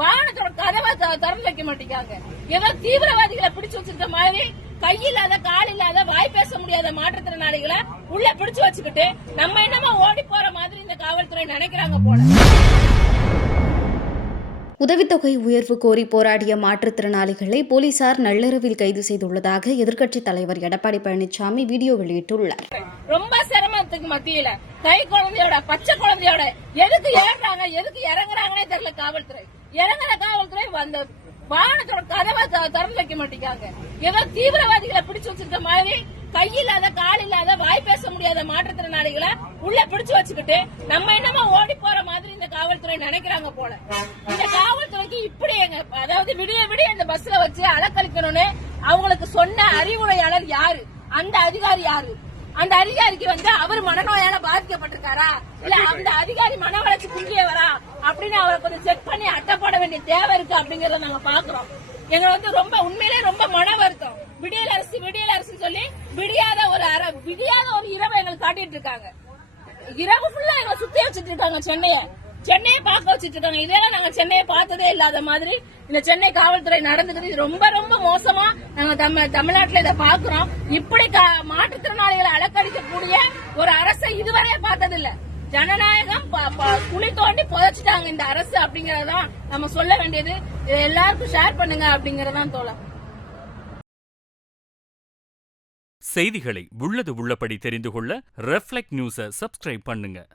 வாகனத்தோட கதவை திறந்து வைக்க மாட்டேங்காங்க ஏதோ தீவிரவாதிகளை பிடிச்சு வச்சிருக்க மாதிரி கை இல்லாத கால் இல்லாத வாய் பேச முடியாத மாற்றுத்திறனாளிகளை உள்ள பிடிச்சு வச்சுக்கிட்டு நம்ம என்னமோ ஓடி போற மாதிரி இந்த காவல்துறை நினைக்கிறாங்க போல. உதவித்தொகை உயர்வு கோரி போராடிய மாற்றுத்திறனாளிகளை போலீசார் நள்ளிரவில் கைது செய்துள்ளதாக எதிர்க்கட்சித் தலைவர் எடப்பாடி பழனிசாமி வீடியோ வெளியிட்டுள்ளார். ரொம்ப சிரமத்துக்கு மத்தியில கை குழந்தையோட பச்சை குழந்தையோட எதுக்கு ஏறுறாங்க எதுக்கு இறங்குறாங்கன்னே தெரியல காவல்துறை. இறங்குற காவல்துறை அந்த வாகனத்தோட கதவை த- திறந்து வைக்க மாட்டேங்காங்க ஏதோ தீவிரவாதிகளை பிடிச்சு வச்சிருக்க மாதிரி கையில்லாத கால் இல்லாத வாய் பேச முடியாத மாற்றுத்திறனாளிகளை உள்ள பிடிச்சு வச்சுக்கிட்டு நம்ம என்னமோ ஓடி போற மாதிரி இந்த காவல்துறை நினைக்கிறாங்க போல. இந்த காவல்துறைக்கு இப்படி எங்க அதாவது விடிய விடிய இந்த பஸ்ல வச்சு அலக்கழிக்கணும்னு அவங்களுக்கு சொன்ன அறிவுரையாளர் யாரு? அந்த அதிகாரி யாரு? அந்த அதிகாரிக்கு வந்து அவர் மனநோயால பாதிக்கப்பட்டிருக்காரா? இல்ல அந்த அதிகாரி மன வளர்ச்சி குன்றியவரா அப்படின்னு அவரை கொஞ்சம் செக் பண்ணி அட்டப்பட வேண்டிய தேவை இருக்கு அப்படிங்கறத நாங்க பாக்குறோம். எங்க வந்து ரொம்ப உண்மையிலே ரொம்ப மன வருத்தம். விடியல் அரசு விடியல் அரசு சொல்லி விடியாத ஒரு அற விடியாத ஒரு இரவை எங்களுக்கு காட்டிட்டு இருக்காங்க. இரவு ஃபுல்லா எங்களை சுத்தி வச்சுட்டு இருக்காங்க சென்னைய. சென்னையை பார்க்க வச்சுட்டு இருக்காங்க இதெல்லாம் நாங்க சென்னையை பார்த்ததே இல்லாத மாதிரி இந்த சென்னை காவல்துறை நடந்துக்குது இது ரொம்ப ரொம்ப மோசமா நாங்க தமிழ் தமிழ்நாட்டுல இதை பாக்குறோம் இப்படி கா- மாற்றுத்திறனாளிகளை அலக்கடிக்கக்கூடிய ஒரு அரசை இதுவரையே பார்த்ததில்ல. ஜனநாயகம் ப- குழி தோண்டி புதைச்சிட்டாங்க இந்த அரசு அப்படிங்கறதான் நம்ம சொல்ல வேண்டியது. எல்லாருக்கும் ஷேர் பண்ணுங்க அப்படிங்கறதான் தோலம் செய்திகளை உள்ளது உள்ளபடி தெரிந்து கொள்ள ரெஃப்ளெக்ட் நியூஸை சப்ஸ்கிரைப் பண்ணுங்க.